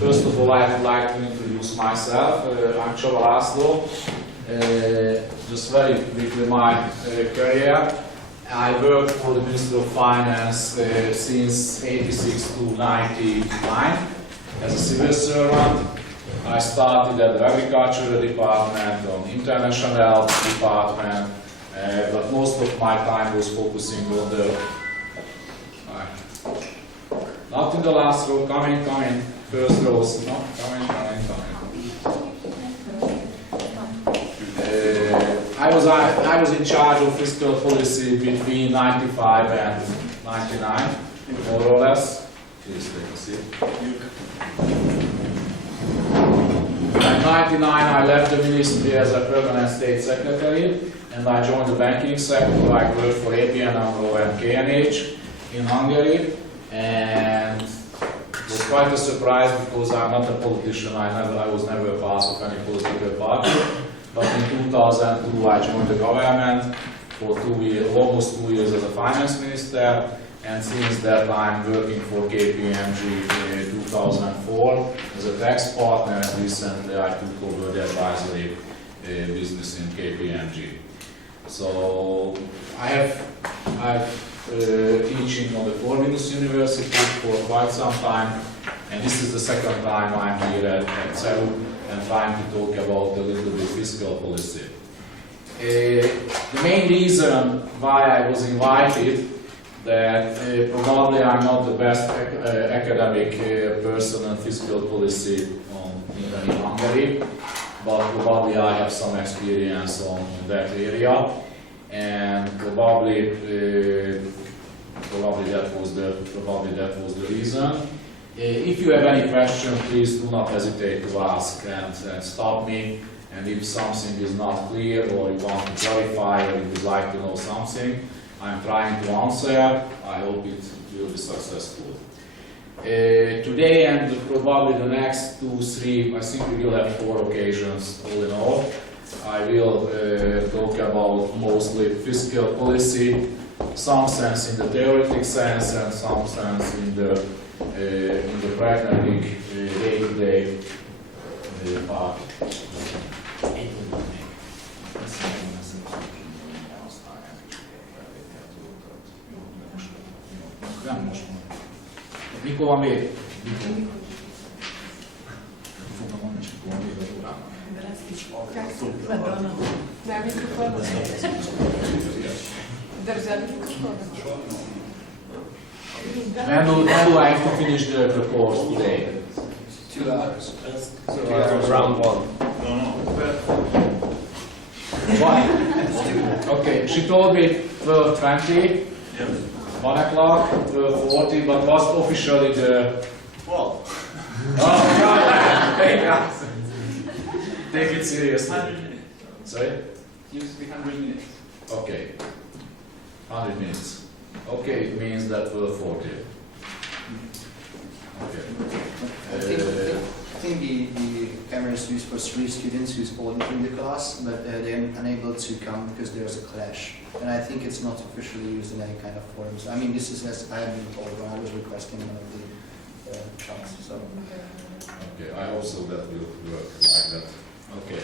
First of all, I would like to introduce myself. I'm Csaba L. Just very quickly my career. I worked for the Ministry of Finance since 86 to 99 as a civil servant. I started at the agricultural department, on international department, but most of my time was focusing on the not in the last row, coming, first rows, no, coming. I was in charge of fiscal policy between 95 and 99, more or less. Please take a seat. In 99, I left the ministry as a permanent state secretary, and I joined the banking sector. I worked for ABN AMRO and KNH in Hungary. And it was quite a surprise because I'm not a politician. I was never part of any political party. But in 2002, I joined the government for 2 years, almost 2 years as a finance minister. And since that, I'm working for KPMG in 2004 as a tax partner. And recently, I took over the advisory business in KPMG. So I've teaching on the Corvinus University for quite some time, and this is the second time I'm here at CEU and trying to talk about a little bit fiscal policy. The main reason why I was invited that probably I'm not the best academic person in fiscal policy in Hungary, but probably I have some experience on that area. And probably that was the reason. If you have any question, please do not hesitate to ask and stop me. And if something is not clear, or you want to clarify, or you would like to know something, I'm trying to answer. I hope it will be successful. Today and probably the next 2, 3, I think we will have 4 occasions all in all. I will talk about mostly fiscal policy, some sense in the theoretical sense and some sense in the pragmatic day-to-day part. Mikor van még? When do I have to finish the course today? 2 hours. Round 1. Okay, she told me 12:20, 1 o'clock, 12:40, but was officially the... 12. Oh, right. Take it seriously. 100 minutes. Sorry? Used to be 100 minutes. Okay. 100 minutes. Okay, it means that 12:40. Okay. I think the camera is used for 3 students who's auditing the class, but they're unable to come because there's a clash. And I think it's not officially used in any kind of forums. I mean, this is as I have been told when I was requesting one of the shots. So. Okay, I also that will work like that. Okay.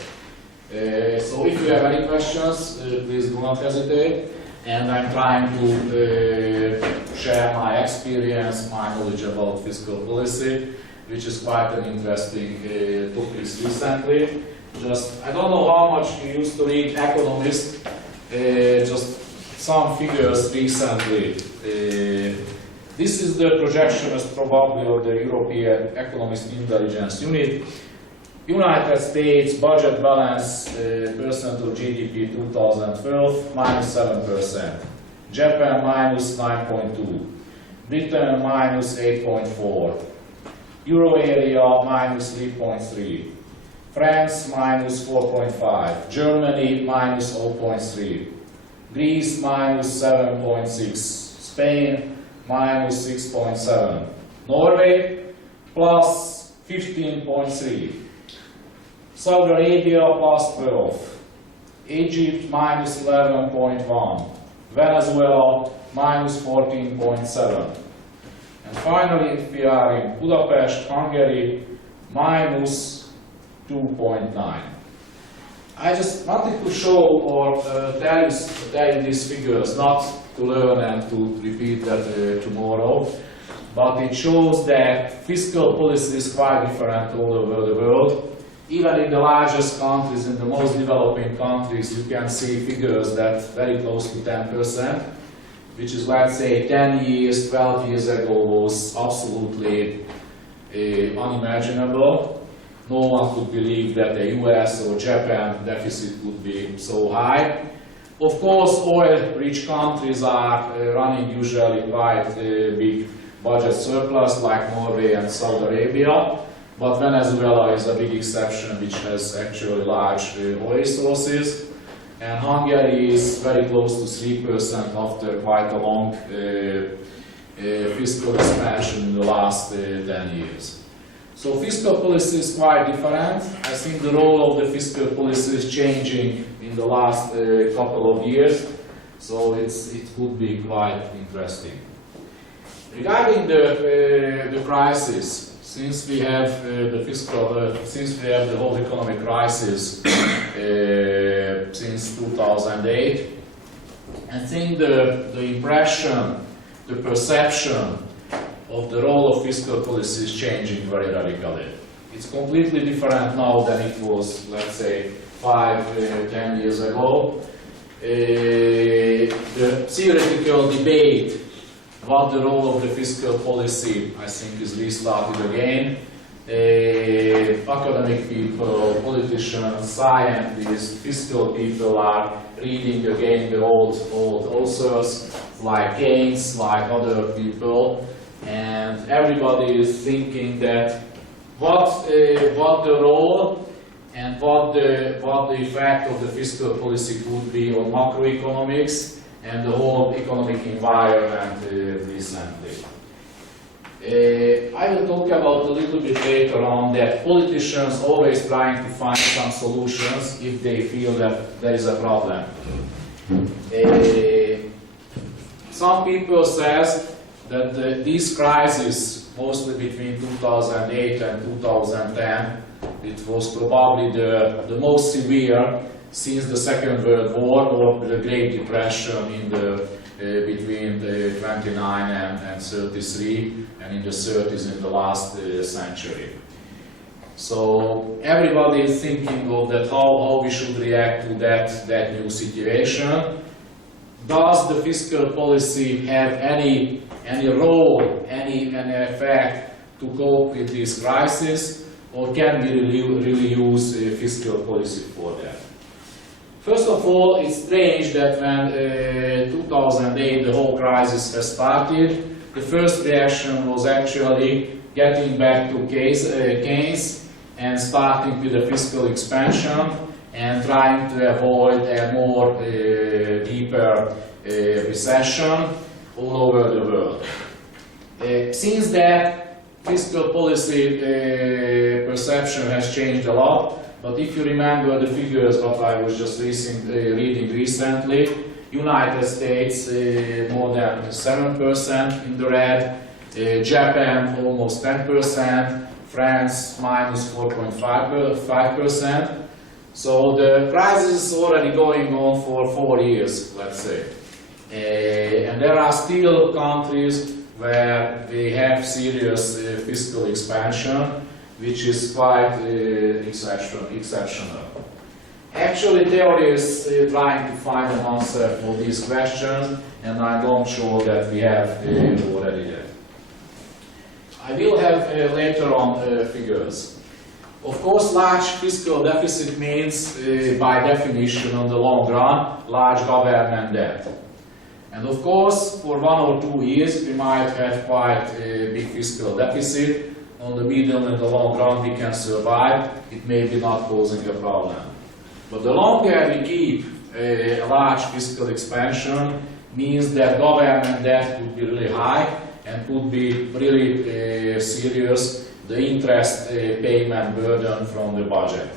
So if you have any questions, please do not hesitate. And I'm trying to share my experience, my knowledge about fiscal policy, which is quite an interesting topic recently. I don't know how much you used to read Economist, just some figures recently. This is the projections probably of the European Economist Intelligence Unit. United States budget balance percent of GDP 2012 minus 7%. Japan minus 9.2. Britain minus 8.4. Euro area minus 3.3. France minus 4.5. Germany minus 0.3. Greece minus 7.6. Spain minus 6.7. Norway plus 15.3. Saudi Arabia plus 12, Egypt minus 11.1, Venezuela minus 14.7. And finally, if we are in Budapest, Hungary, minus 2.9. I just wanted to show or tell you these figures, not to learn and to repeat that tomorrow, but it shows that fiscal policy is quite different all over the world. Even in the largest countries, in the most developing countries, you can see figures that very close to 10%, which is, let's say, 10 years, 12 years ago was absolutely unimaginable. No one could believe that the US or Japan deficit would be so high. Of course, oil-rich countries are running usually quite big budget surplus, like Norway and Saudi Arabia. But Venezuela is a big exception, which has actually large oil resources. And Hungary is very close to 3% after quite a long fiscal expansion in the last 10 years. So fiscal policy is quite different. I think the role of the fiscal policy is changing in the last couple of years. So it would be quite interesting. Regarding the crisis, since we have since we have the whole economic crisis since 2008, I think the impression, the perception of the role of fiscal policy is changing very radically. It's completely different now than it was, let's say, 5-10 years ago. The theoretical debate what the role of the fiscal policy, I think, is restarted again. Academic people, politicians, scientists, fiscal people are reading again the old authors like Keynes, like other people, and everybody is thinking that what the role and what the effect of the fiscal policy could be on macroeconomics and the whole economic environment recently. I will talk about a little bit later on that politicians always trying to find some solutions if they feel that there is a problem. Some people says that this crisis, mostly between 2008 and 2010, it was probably the most severe since the Second World War or the Great Depression in between the 29 and 33, and in the 30s in the last century. So everybody is thinking of that how we should react to that new situation. Does the fiscal policy have any role, any effect to cope with this crisis, or can we really use fiscal policy for that? First of all, it's strange that when 2008 the whole crisis has started, the first reaction was actually getting back to Keynes and starting with the fiscal expansion and trying to avoid a more deeper recession all over the world. Since that, fiscal policy perception has changed a lot. But if you remember the figures that I was just reading recently, United States more than 7% in the red, Japan almost 10%, France minus 4.5%. So the crisis is already going on for 4 years, let's say. And there are still countries where they have serious fiscal expansion, which is quite exceptional. Actually, theory is trying to find an answer for these questions, and I'm not sure that we have already that. I will have later on figures. Of course, large fiscal deficit means, by definition, on the long run, large government debt. And of course, for 1 or 2 years, we might have quite a big fiscal deficit. On the medium and the long run, we can survive. It may be not causing a problem. But the longer we keep a large fiscal expansion, means that government debt would be really high and would be really serious, the interest payment burden from the budget.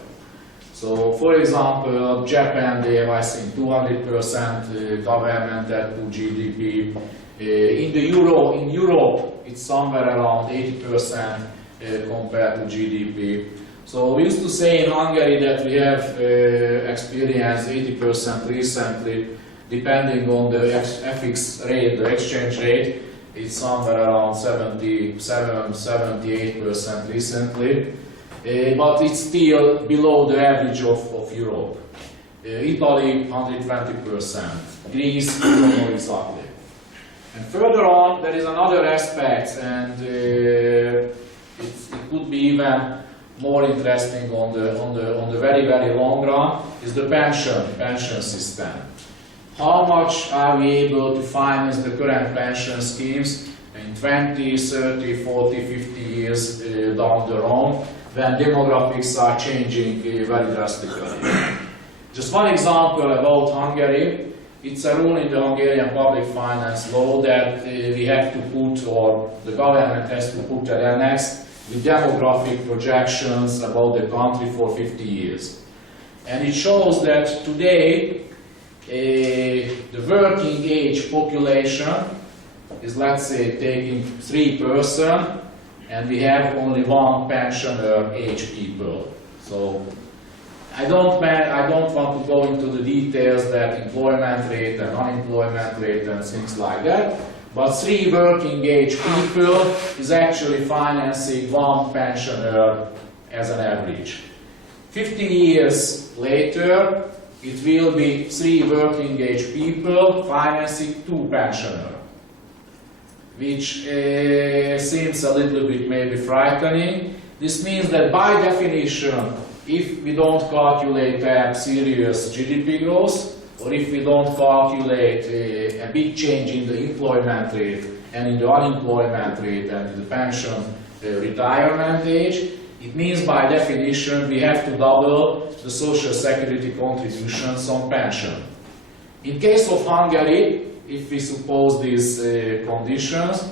So, for example, Japan, they have, I think, 200% government debt to GDP. In Europe, it's somewhere around 80% compared to GDP. So we used to say in Hungary that we have experienced 80% recently, depending on the FX rate, the exchange rate. It's somewhere around 78% recently, but it's still below the average of Europe. Italy, 120%. Greece, we don't know exactly. And further on, there is another aspect, and it could be even more interesting on the very, very long run, is the pension system. How much are we able to finance the current pension schemes in 20, 30, 40, 50 years down the road, when demographics are changing very drastically? Just one example about Hungary. It's a rule in the Hungarian public finance law that we have to put, or the government has to put an annex with demographic projections about the country for 50 years. And it shows that today the working age population is, let's say, taking 3%, and we have only one pensioner age people. So I don't want to go into the details that employment rate and unemployment rate and things like that, but 3 working age people is actually financing one pensioner as an average. 50 years later, it will be 3 working age people financing 2 pensioners, which seems a little bit maybe frightening. This means that by definition, if we don't calculate a serious GDP growth, or if we don't calculate a big change in the employment rate and in the unemployment rate and in the pension retirement age, it means by definition we have to double the social security contributions on pension. In case of Hungary, if we suppose these conditions,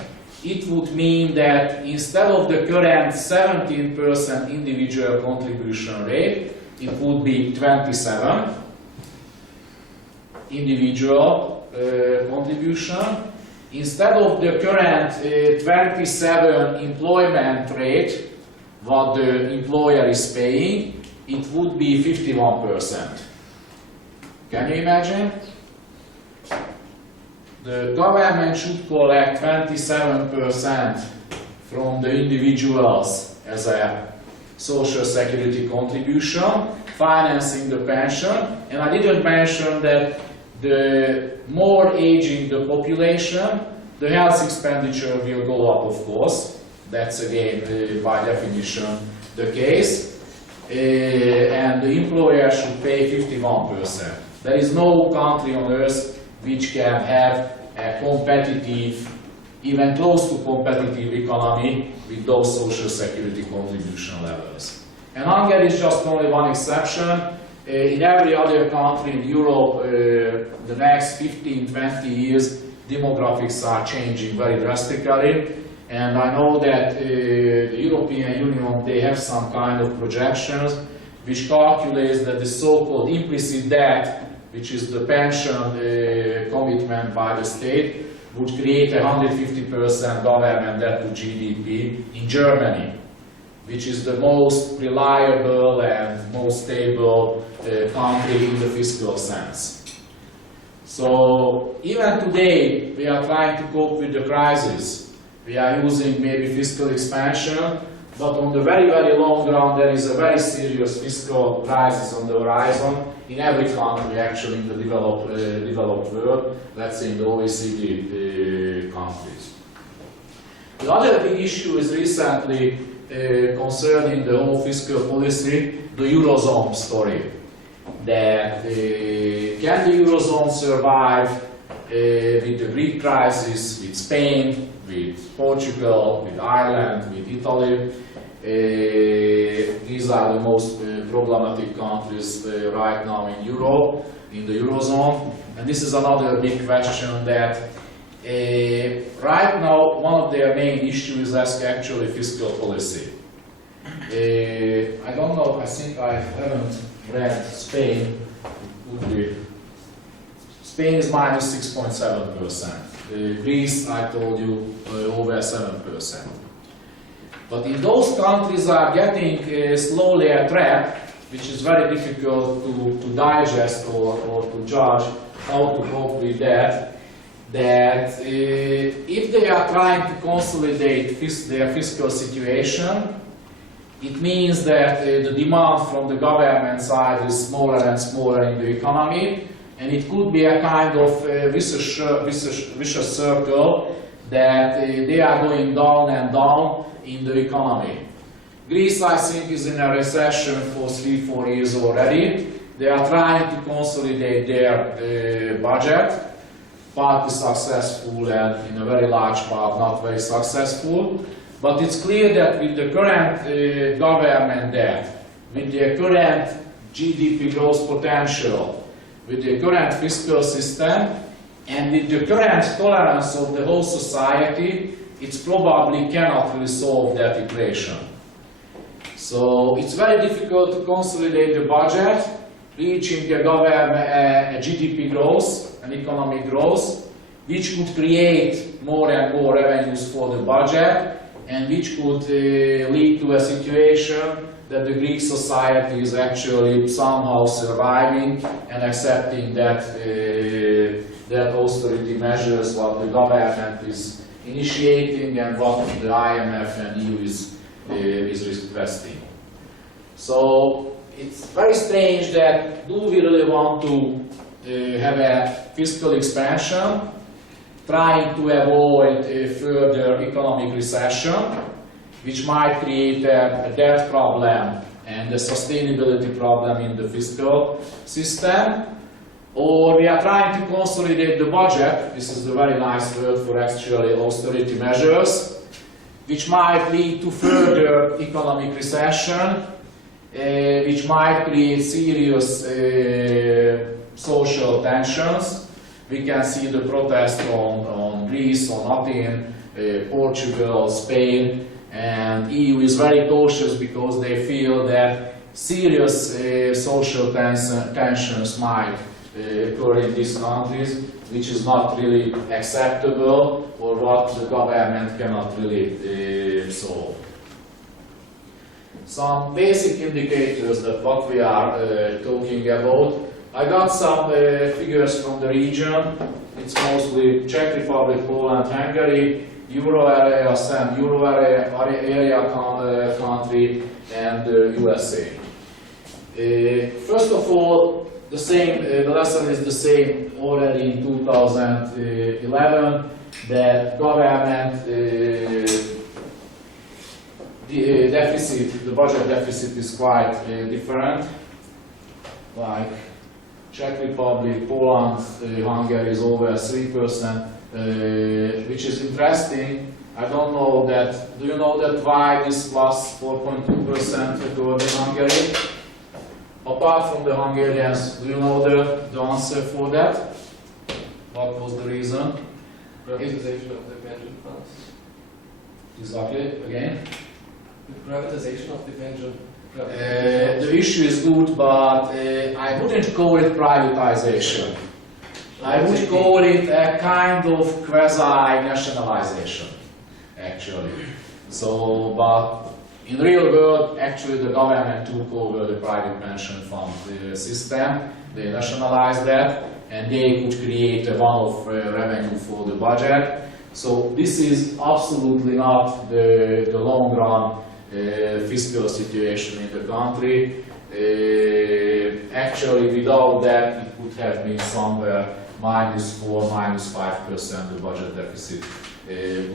it would mean that instead of the current 17% individual contribution rate, it would be 27 individual contribution. Instead of the current 27 employment rate, what the employer is paying, it would be 51%. Can you imagine? The government should collect 27% from the individuals as a social security contribution, financing the pension. And I didn't mention that the more aging the population, the health expenditure will go up, of course. That's again, by definition, the case. And the employer should pay 51%. There is no country on earth which can have a competitive, even close to competitive economy with those social security contribution levels. And Hungary is just only one exception. In every other country in Europe, the next 15, 20 years, demographics are changing very drastically. And I know that the European Union, they have some kind of projections which calculates that the so-called implicit debt, which is the pension commitment by the state, would create 150% government debt to GDP in Germany, which is the most reliable and most stable country in the fiscal sense. So even today, we are trying to cope with the crisis. We are using maybe fiscal expansion, but on the very, very long run, there is a very serious fiscal crisis on the horizon in every country, actually, in the developed world, let's say in the OECD countries. The other big issue is recently concerning the whole fiscal policy, the Eurozone story. That can the Eurozone survive with the Greek crisis, with Spain, with Portugal, with Ireland, with Italy? These are the most problematic countries right now in Europe, in the Eurozone. And this is another big question that right now one of their main issues is actually fiscal policy. I don't know, I think I haven't read Spain. Would be. Spain is minus 6.7%. Greece, I told you, over 7%. But if those countries are getting slowly a trap, which is very difficult to digest or to judge how to cope with that, that if they are trying to consolidate their fiscal situation, it means that the demand from the government side is smaller and smaller in the economy, and it could be a kind of vicious circle that they are going down and down in the economy. Greece, I think, is in a recession for 3-4 years already. They are trying to consolidate their budget, partly successful and in a very large part not very successful. But it's clear that with the current government debt, with the current GDP growth potential, with the current fiscal system, and with the current tolerance of the whole society, it probably cannot really solve that equation. So it's very difficult to consolidate the budget, reaching a GDP growth, an economic growth, which could create more and more revenues for the budget, and which could lead to a situation that the Greek society is actually somehow surviving and accepting that austerity measures what the government is initiating and what the IMF and EU is requesting. So it's very strange that do we really want to have a fiscal expansion, trying to avoid a further economic recession, which might create a debt problem and a sustainability problem in the fiscal system, or we are trying to consolidate the budget, this is the very nice word for actually austerity measures, which might lead to further economic recession, which might create serious social tensions. We can see the protest on Greece, on Athens, Portugal, Spain, and EU is very cautious because they feel that serious social tensions might occur in these countries, which is not really acceptable or what the government cannot really solve. Some basic indicators that what we are talking about. I got some figures from the region. It's mostly Czech Republic, Poland, Hungary, Euro area, some Euro area country, and USA. First of all, the lesson is the same already in 2011. That government the budget deficit is quite different. Like Czech Republic, Poland, Hungary is over 3%, which is interesting. I don't know that. Do you know that why this was 4.2% occurred in Hungary? Apart from the Hungarians, do you know the answer for that? What was the reason? Privatization of the pension funds. Exactly, again? The privatization of the pension. The issue is good, but I wouldn't call it privatization. I would call it a kind of quasi-nationalization, actually. So, but in real world, actually the government took over the private pension fund system. They nationalized that, and they could create a one-off revenue for the budget. So this is absolutely not the long-run fiscal situation in the country. Actually, without that, it would have been somewhere -4%, -5% the budget deficit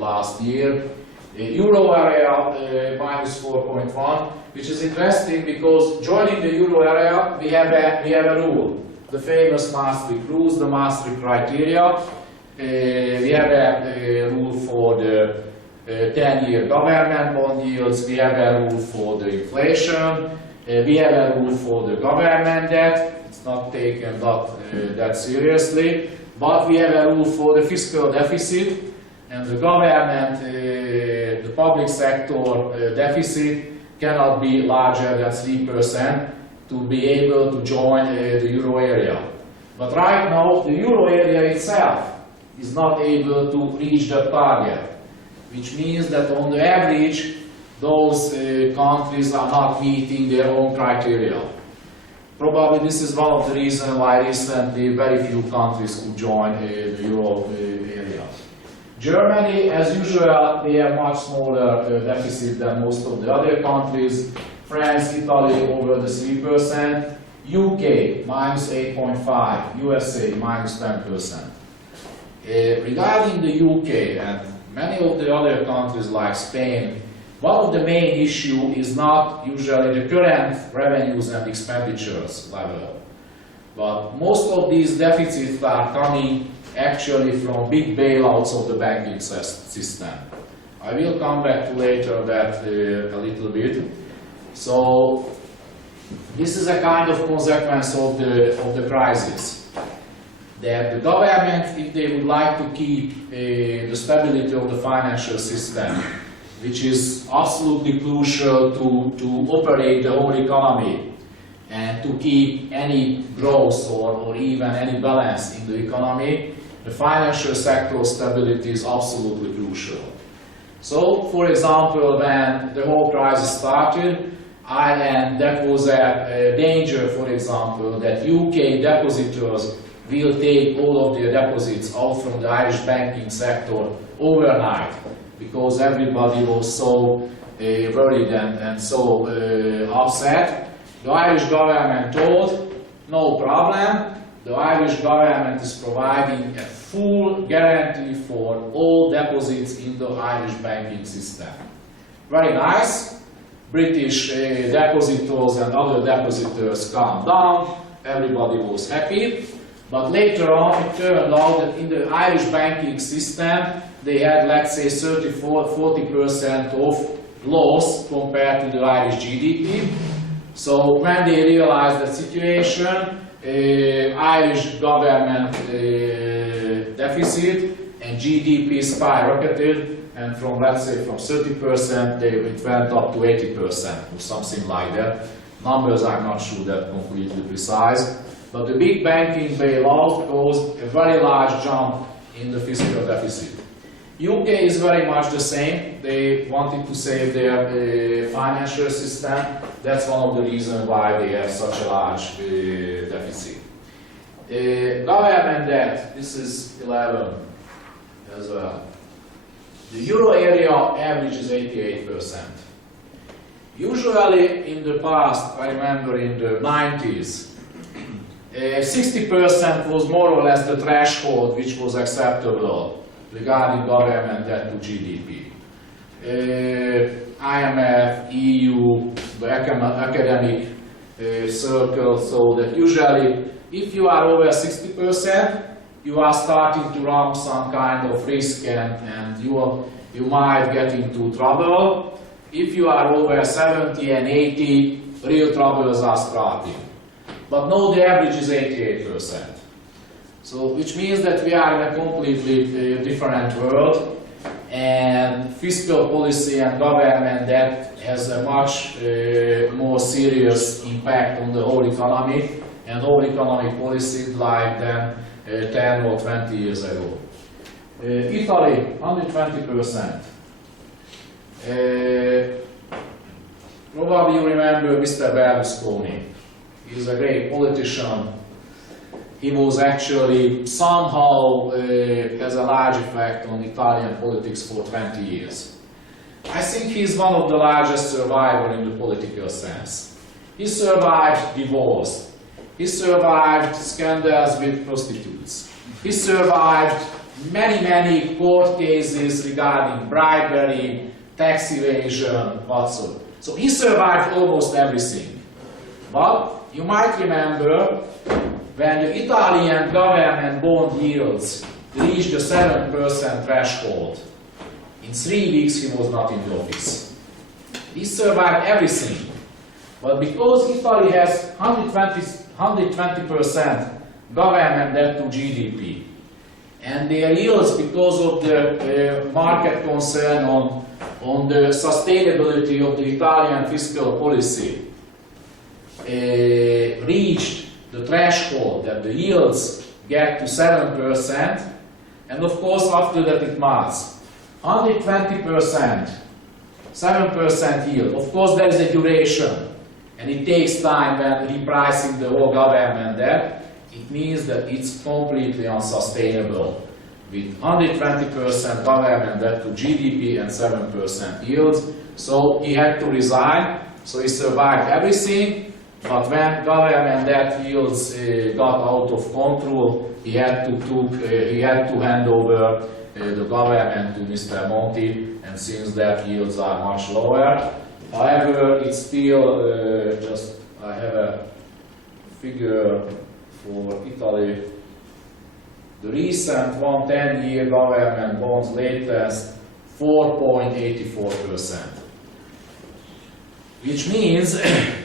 last year. Euro area -4.1%, which is interesting because joining the euro area, we have a rule, the famous Maastricht rules, the Maastricht criteria. We have a rule for the 10-year government bond yields, we have a rule for the inflation, we have a rule for the government debt. It's not taken that seriously, but we have a rule for the fiscal deficit, and the government, the public sector deficit cannot be larger than 3% to be able to join the euro area. But right now, the euro area itself is not able to reach that target, which means that on the average, those countries are not meeting their own criteria. Probably this is one of the reasons why recently very few countries could join the Euro area. Germany, as usual, they have much smaller deficit than most of the other countries. France, Italy over the 3%, UK minus 8.5, USA minus 10%. Regarding the UK and many of the other countries like Spain, one of the main issues is not usually the current revenues and expenditures level, but most of these deficits are coming actually from big bailouts of the banking system. I will come back to later that a little bit. So this is a kind of consequence of the crisis. That the government, if they would like to keep the stability of the financial system, which is absolutely crucial to operate the whole economy and to keep any growth or even any balance in the economy, the financial sector stability is absolutely crucial. So, for example, when the whole crisis started, and that was a danger, for example, that UK depositors will take all of their deposits out from the Irish banking sector overnight, because everybody was so worried and so upset. The Irish government told, no problem, the Irish government is providing a full guarantee for all deposits in the Irish banking system. Very nice. British depositors and other depositors calmed down, everybody was happy. But later on, it turned out that in the Irish banking system, they had, let's say, 40% of loss compared to the Irish GDP. So when they realized the situation, Irish government deficit and GDP skyrocketed, and from, let's say, from 30%, it went up to 80% or something like that. Numbers I'm not sure that completely precise. But the big banking bailout caused a very large jump in the fiscal deficit. UK is very much the same. They wanted to save their financial system. That's one of the reasons why they have such a large deficit. Government debt, this is 11 as well. The euro area average is 88%. Usually in the past, I remember in the 90s, 60% was more or less the threshold which was acceptable regarding government debt to GDP. IMF, EU, the academic circle, so that usually if you are over 60%, you are starting to run some kind of risk and you might get into trouble. If you are over 70 and 80, real troubles are starting. But no, the average is 88%. So, which means that we are in a completely different world, and fiscal policy and government debt has a much more serious impact on the whole economy and whole economic policy like than 10 or 20 years ago. Italy, 120%. Probably you remember Mr. Berlusconi. He's a great politician. He was actually somehow has a large effect on Italian politics for 20 years. I think he's one of the largest survivors in the political sense. He survived divorce. He survived scandals with prostitutes. He survived many court cases regarding bribery, tax evasion, whatsoever. So he survived almost everything. But you might remember when the Italian government bond yields reached the 7% threshold, in 3 weeks he was not in the office. He survived everything. But because Italy has 120% government debt to GDP, and their yields, because of the market concern on the sustainability of the Italian fiscal policy, reached the threshold that the yields get to 7%, and of course after that it melts. 120% 7% yield. Of course, there is a duration, and it takes time when repricing the whole government debt. It means that it's completely unsustainable with 120% government debt to GDP and 7% yields. So he had to resign. So he survived everything. But when government debt yields got out of control, he had to hand over the government to Mr. Monti, and since that yields are much lower. However, it's still I have a figure for Italy. The recent 10-year government bonds latest 4.84%, which means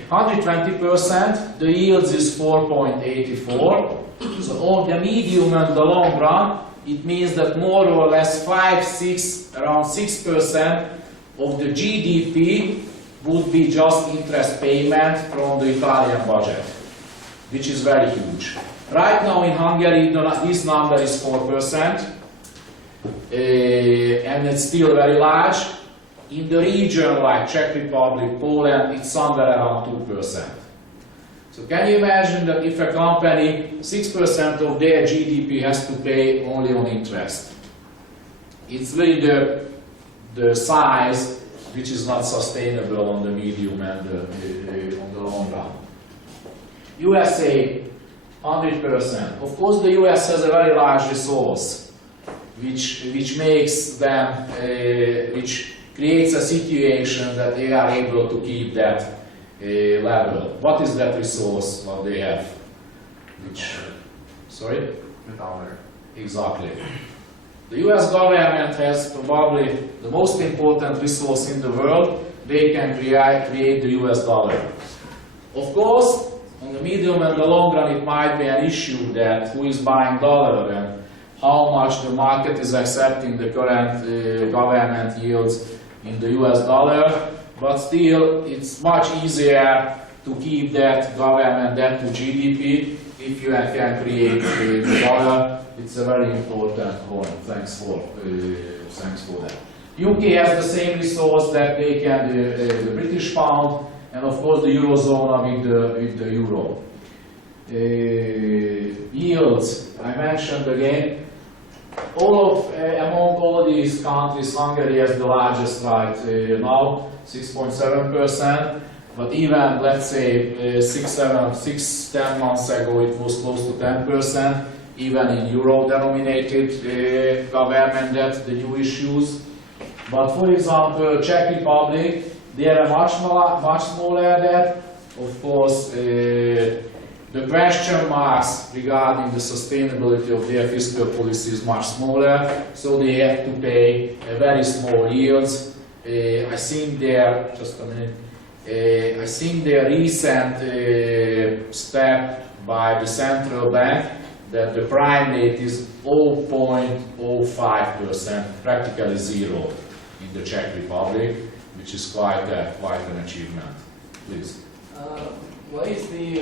120%, the yields is 4.84. So on the medium and the long run, it means that more or less around 6% of the GDP would be just interest payment from the Italian budget, which is very huge. Right now in Hungary, this number is 4%, and it's still very large. In the region like Czech Republic, Poland, it's somewhere around 2%. So can you imagine that if a company, 6% of their GDP has to pay only on interest? It's really the size which is not sustainable on the medium and on the long run. USA, 100%. Of course, the US has a very large resource, which makes them, which creates a situation that they are able to keep that level. What is that resource what they have? Sorry? The dollar. Exactly. The US government has probably the most important resource in the world. They can create the US dollar. Of course, on the medium and the long run, it might be an issue that who is buying dollar and how much the market is accepting the current government yields in the US dollar. But still, it's much easier to keep that government debt to GDP if you can create the dollar. It's a very important point. Thanks for that. UK has the same resource that they can the British pound, and of course the eurozone with the euro. Yields, I mentioned again. Among all these countries, Hungary has the largest right now, 6.7%. But even, let's say, 10 months ago, it was close to 10%. Even in euro-denominated government debt, the new issues. But for example, Czech Republic, they are a much smaller debt. Of course, the question marks regarding the sustainability of their fiscal policy is much smaller, so they have to pay very small yields. I think their recent step by the central bank that the prime rate is 0.05%, practically zero in the Czech Republic, which is quite an achievement. Please. Why is the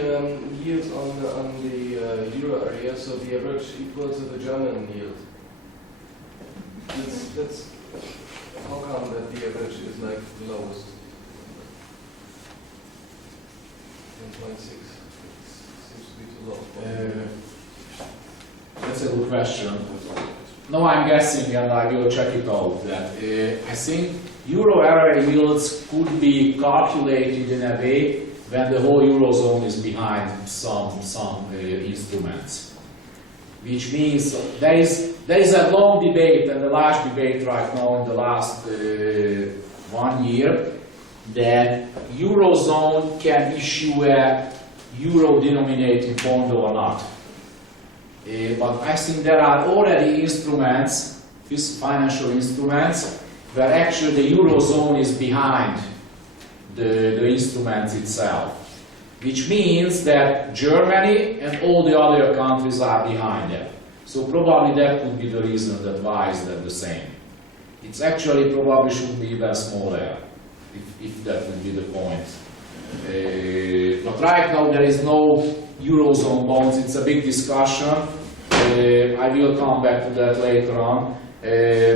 yield on the euro area so the average equal to the German yield? That's how come that the average is like the lowest? 10.6 seems to be too low. That's a good question. No, I'm guessing, and I will check it out. That I think euro area yields could be calculated in a way when the whole eurozone is behind some instruments, which means there is a long debate and a large debate right now in the last 1 year that eurozone can issue a euro-denominated bond or not. But I think there are already instruments, financial instruments, where actually the eurozone is behind the instruments itself, which means that Germany and all the other countries are behind them. So probably that could be the reason that why is that the same. It's actually probably should be even smaller, if that would be the point. But right now there is no eurozone bonds. It's a big discussion. I will come back to that later on.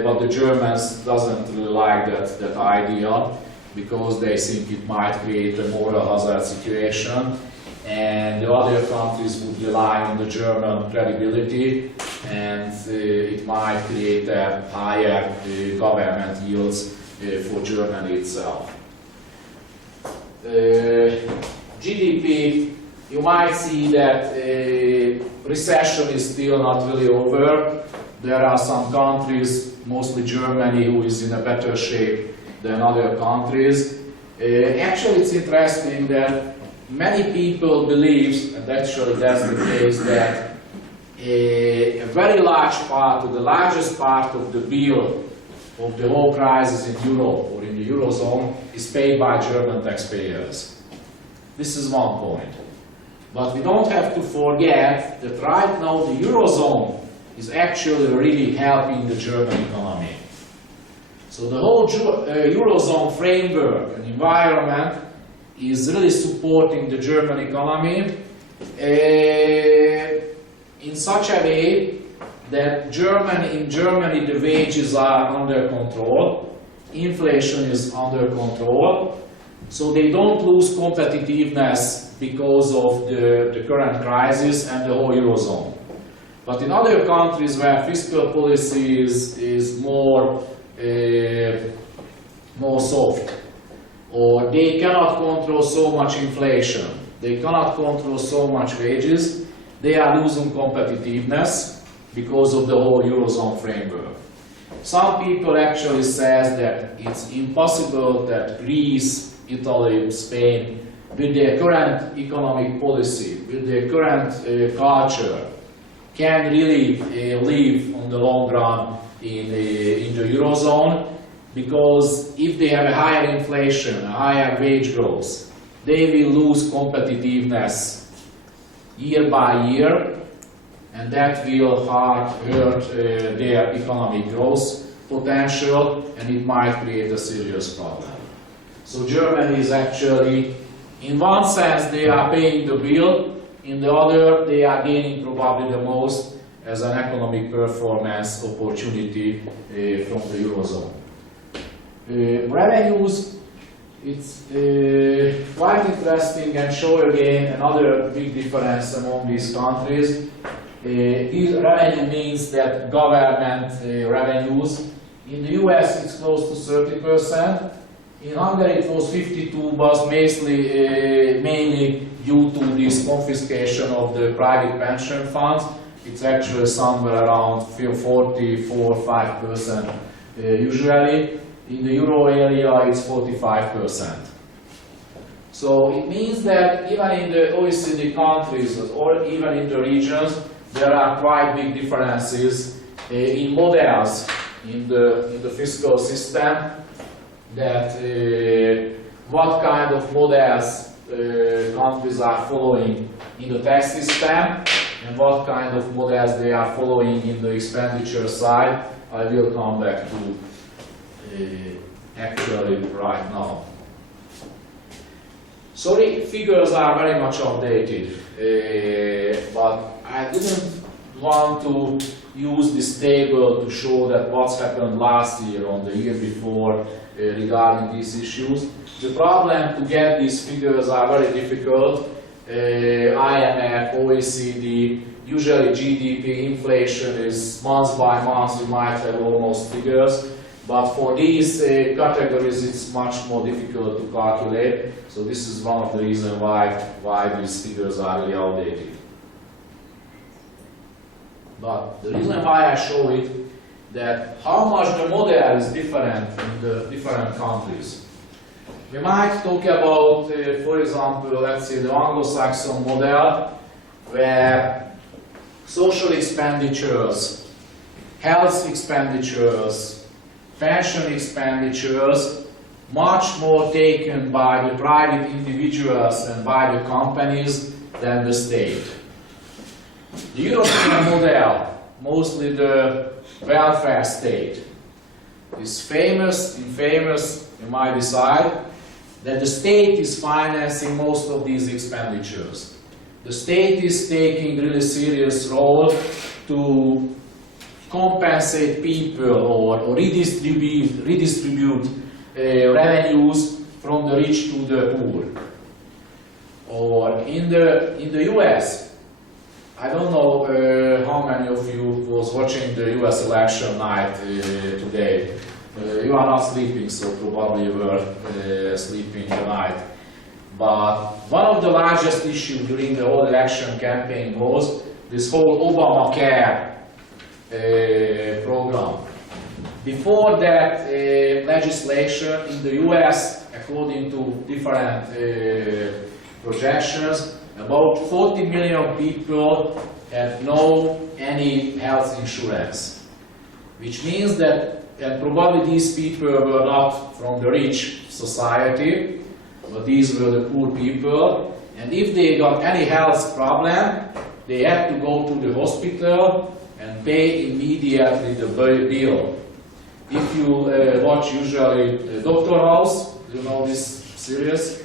but the Germans doesn't really like that idea because they think it might create a moral hazard situation, and the other countries would rely on the German credibility, and it might create a higher government yields for Germany itself. GDP, you might see that recession is still not really over. There are some countries, mostly Germany, who is in a better shape than other countries. Actually, it's interesting that many people believe, and actually that's the case, that a very large part, or the largest part of the bill of the whole crisis in Europe or in the Eurozone is paid by German taxpayers. This is one point. But we don't have to forget that right now the Eurozone is actually really helping the German economy. So the whole Eurozone framework and environment is really supporting the German economy in such a way that in Germany the wages are under control, inflation is under control, so they don't lose competitiveness because of the current crisis and the whole Eurozone. But in other countries where fiscal policy is more soft, or they cannot control so much inflation, they cannot control so much wages, they are losing competitiveness because of the whole Eurozone framework. Some people actually says that it's impossible that Greece, Italy, Spain, with their current economic policy, with their current culture, can really live on the long run in the Eurozone, because if they have a higher inflation, a higher wage growth, they will lose competitiveness year by year, and that will hurt their economic growth potential, and it might create a serious problem. So Germany is actually, in one sense, they are paying the bill, in the other, they are gaining probably the most as an economic performance opportunity from the Eurozone. Revenues, it's quite interesting and show again another big difference among these countries. This revenue means that government revenues. In the US it's close to 30%. In Hungary it was 52%, but mainly due to this confiscation of the private pension funds. It's actually somewhere around 44–45% usually. In the euro area it's 45%. So it means that even in the OECD countries or even in the regions, there are quite big differences in models in the fiscal system, that what kind of models countries are following in the tax system and what kind of models they are following in the expenditure side. I will come back to actually right now. Sorry, figures are very much outdated, but I didn't want to use this table to show that what's happened last year or the year before regarding these issues. The problem to get these figures are very difficult. IMF, OECD, usually GDP, inflation is month by month, you might have almost figures. But for these categories, it's much more difficult to calculate. So this is one of the reasons why these figures are really outdated. But the reason why I show it, that how much the model is different in the different countries. We might talk about, for example, let's say the Anglo-Saxon model, where social expenditures, health expenditures, pension expenditures, much more taken by the private individuals and by the companies than the state. The European model, mostly the welfare state, is famous, you might decide, that the state is financing most of these expenditures. The state is taking really serious role to compensate people or redistribute revenues from the rich to the poor. Or in the US, I don't know how many of you was watching the US election night today. You are not sleeping, so probably you were sleeping tonight. But one of the largest issues during the whole election campaign was this whole Obamacare program. Before that legislation in the US, according to different projections, about 40 million people have no any health insurance, which means that and probably these people were not from the rich society, but these were the poor people, and if they got any health problem, they had to go to the hospital and pay immediately the bill. If you watch usually Dr. House, you know this series,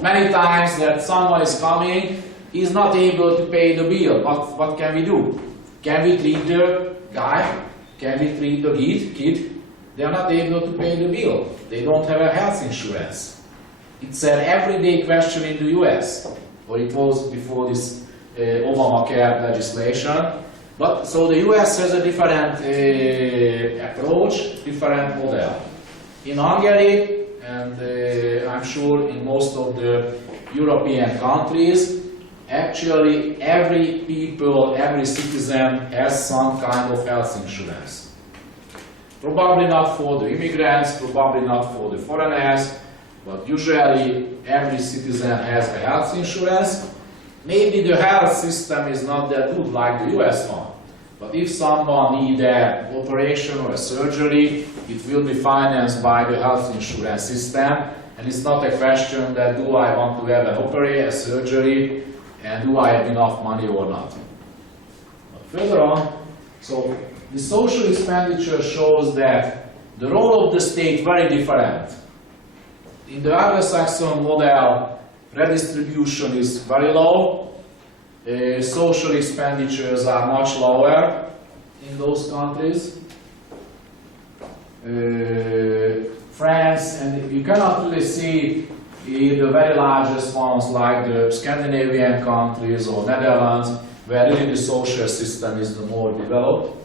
many times that someone is coming, he's not able to pay the bill. What can we do? Can we treat the guy? Can we treat the kid? They are not able to pay the bill. They don't have a health insurance. It's an everyday question in the US, or it was before this Obamacare legislation. But so the US has a different approach, different model. In Hungary, and I'm sure in most of the European countries, actually every people, every citizen has some kind of health insurance. Probably not for the immigrants, probably not for the foreigners, but usually every citizen has a health insurance. Maybe the health system is not that good like the US one, but if someone needs an operation or a surgery, it will be financed by the health insurance system, and it's not a question that do I want to have an operation, a surgery, and do I have enough money or not. But further on, so the social expenditure shows that the role of the state very different. In the Anglo-Saxon model, redistribution is very low. Social expenditures are much lower in those countries. France, and you cannot really see the very largest ones like the Scandinavian countries or Netherlands, where really the social system is the more developed.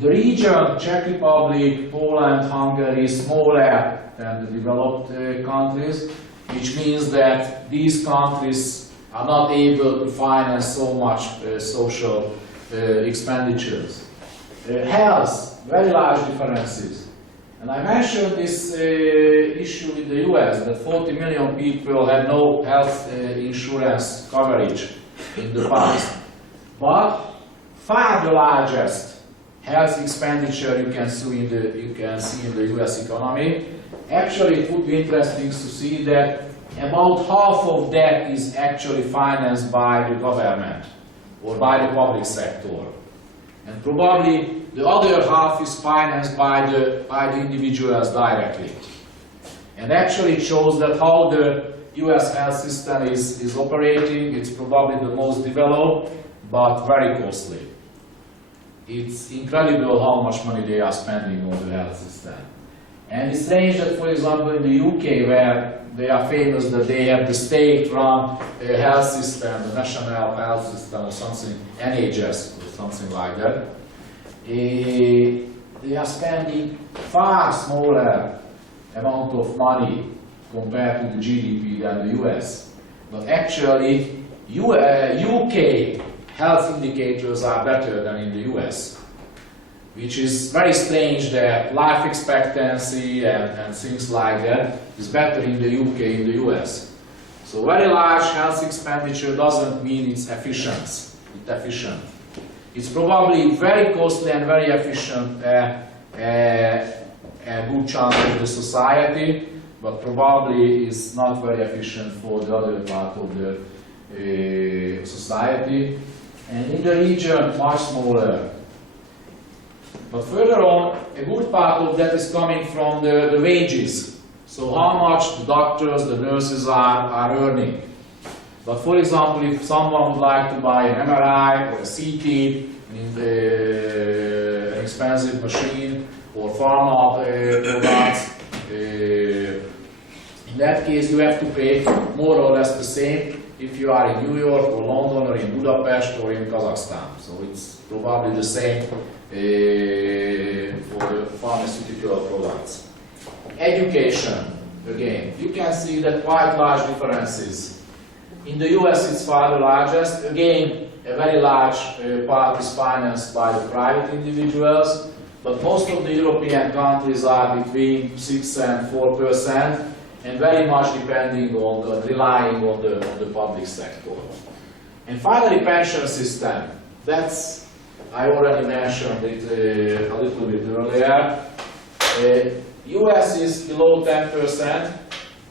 The region, Czech Republic, Poland, Hungary, is smaller than the developed countries, which means that these countries are not able to finance so much social expenditures. Health, very large differences. And I mentioned this issue in the US, that 40 million people had no health insurance coverage in the past. But far the largest health expenditure you can see in the US economy. Actually, it would be interesting to see that about half of that is actually financed by the government or by the public sector. And probably the other half is financed by the individuals directly. And actually it shows that how the US health system is operating. It's probably the most developed, but very costly. It's incredible how much money they are spending on the health system. And it's strange that, for example, in the UK, where they are famous that they have the state-run health system, the national health system or something, NHS or something like that, they are spending far smaller amount of money compared to the GDP than the US. But actually, UK health indicators are better than in the US, which is very strange that life expectancy and things like that is better in the UK in the US. So very large health expenditure doesn't mean it's efficient. It's probably very costly and very efficient a good chunk of the society, but probably is not very efficient for the other part of the society. And in the region, much smaller. But further on, a good part of that is coming from the wages. So how much the doctors, the nurses are earning. But for example, if someone would like to buy an MRI or a CT, an expensive machine or pharma products, in that case you have to pay more or less the same if you are in New York or London or in Budapest or in Kazakhstan. So it's probably the same for the pharmaceutical products. Education, again, you can see that quite large differences. In the US it's far the largest. Again, a very large part is financed by the private individuals, but most of the European countries are between 6 and 4%, and very much depending on relying on the public sector. And finally, pension system. That's, I already mentioned it a little bit earlier. US is below 10%,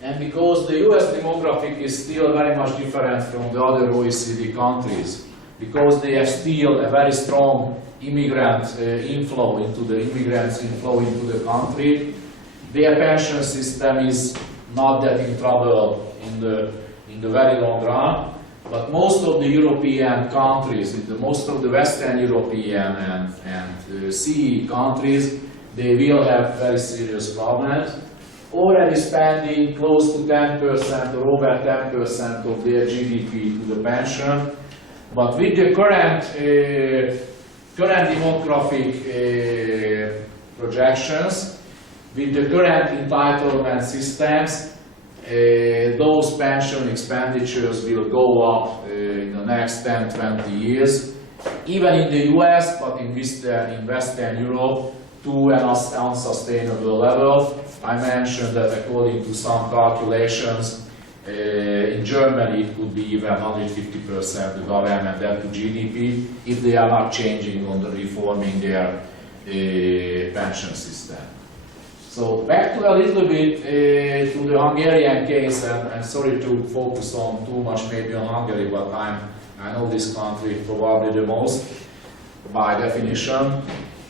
and because the US demographic is still very much different from the other OECD countries, because they have still a very strong immigrant inflow into the country, their pension system is not that in trouble in the very long run. But most of the European countries, most of the Western European and CE countries, they will have very serious problems. Already spending close to 10% or over 10% of their GDP to the pension. But with the current demographic projections, with the current entitlement systems, those pension expenditures will go up in the next 10-20 years, even in the US, but in Western Europe, to an unsustainable level. I mentioned that according to some calculations, in Germany it could be even 150% the government debt to GDP if they are not changing on the reforming their pension system. So back to a little bit to the Hungarian case, and sorry to focus on too much maybe on Hungary, but I know this country probably the most by definition.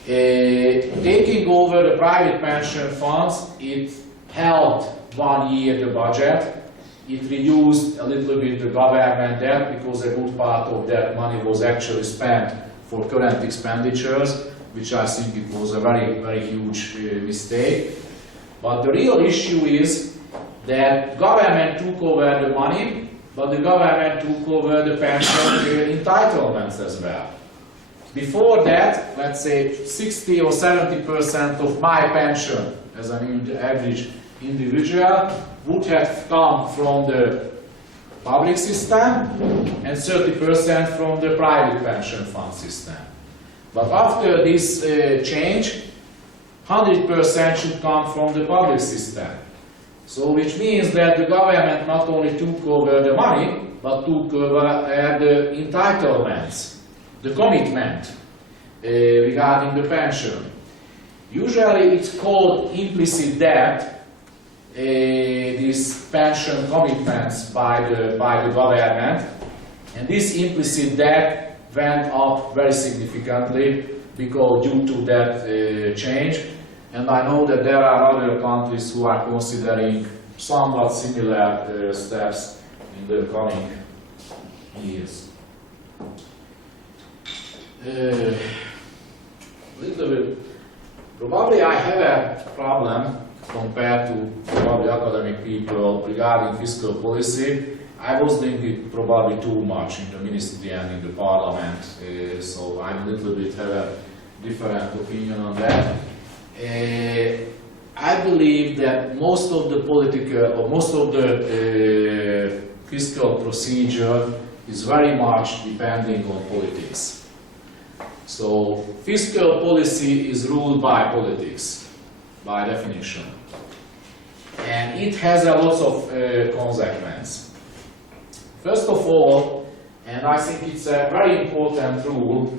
Taking over the private pension funds, it held 1 year the budget. It reduced a little bit the government debt because a good part of that money was actually spent for current expenditures, which I think it was a very, very huge mistake. But the real issue is that government took over the money, but the government took over the pension entitlements as well. Before that, let's say 60 or 70% of my pension as an average individual would have come from the public system and 30% from the private pension fund system. But after this change, 100% should come from the public system. So which means that the government not only took over the money, but took over the entitlements, the commitment regarding the pension. Usually it's called implicit debt, these pension commitments by the government, and this implicit debt went up very significantly because due to that change. And I know that there are other countries who are considering somewhat similar steps in the coming years. Little bit. Probably I have a problem compared to probably academic people regarding fiscal policy. I was doing it probably too much in the ministry and in the parliament, so I a little bit have a different opinion on that. I believe that most of the political or most of the fiscal procedure is very much depending on politics. So fiscal policy is ruled by politics, by definition. And it has a lot of consequences. First of all, and I think it's a very important rule,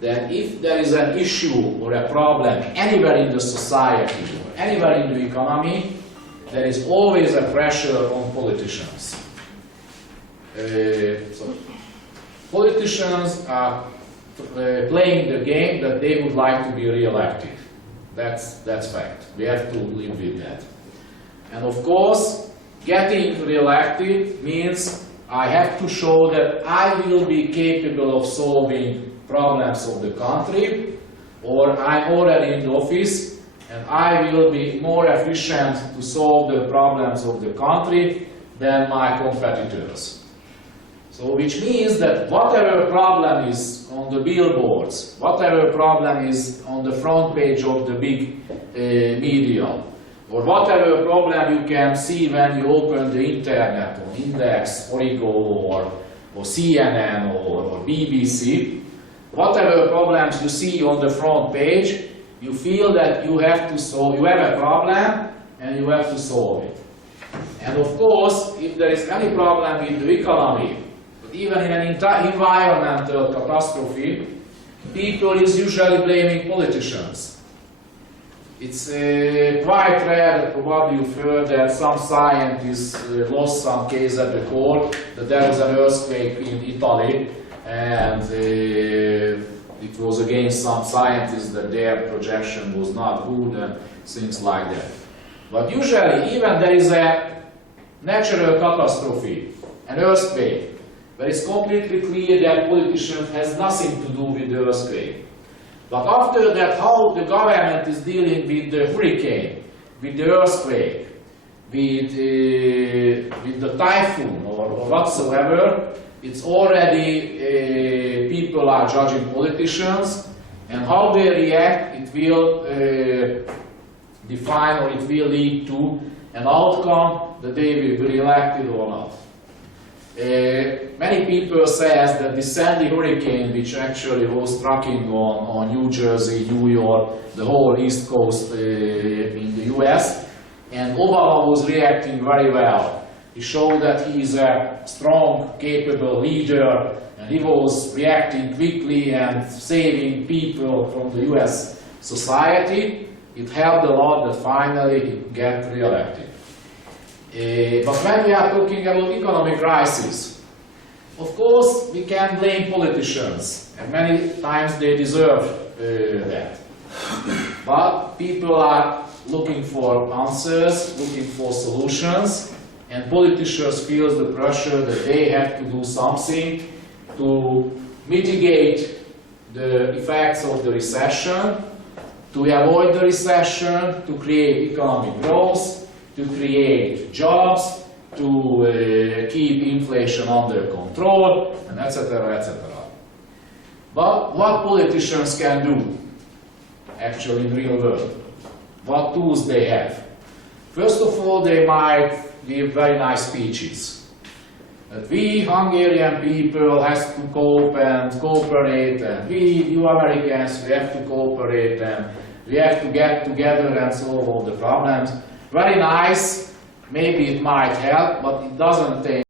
that if there is an issue or a problem anywhere in the society, or anywhere in the economy, there is always a pressure on politicians. So politicians are playing the game that they would like to be re-elected. That's fact. We have to live with that. And of course, getting re-elected means I have to show that I will be capable of solving problems of the country, or I'm already in the office and I will be more efficient to solve the problems of the country than my competitors. So which means that whatever problem is on the billboards, whatever problem is on the front page of the big media, or whatever problem you can see when you open the internet on Index, Origo, or CNN, or BBC, whatever problems you see on the front page, you feel that you have to solve, you have a problem and you have to solve it. And of course, if there is any problem with the economy, but even in an environmental catastrophe, people is usually blaming politicians. It's quite rare that probably you've heard that some scientists lost some case at the court, that there was an earthquake in Italy, and it was against some scientists that their projection was not good and things like that. But usually, even there is a natural catastrophe, an earthquake, where it's completely clear that politician has nothing to do with the earthquake. But after that, how the government is dealing with the hurricane, with the earthquake, with the typhoon or whatsoever, it's already people are judging politicians, and how they react, it will define, or it will lead to an outcome that they will be elected or not. Many people say that the Sandy hurricane, which actually was striking on New Jersey, New York, the whole East Coast in the US, and Obama was reacting very well. He showed that he is a strong, capable leader, and he was reacting quickly and saving people from the US society. It helped a lot that finally he got re-elected. But when we are talking about economic crisis, of course we can blame politicians, and many times they deserve that. But people are looking for answers, looking for solutions, and politicians feel the pressure that they have to do something to mitigate the effects of the recession, to avoid the recession, to create economic growth, to create jobs, to keep inflation under control, and etc., etc. But what politicians can do, actually in real world? What tools they have? First of all, they might give very nice speeches. That we Hungarian people have to cope and cooperate, and you Americans, we have to cooperate, and we have to get together and solve all the problems. Very nice, maybe it might help, but it doesn't take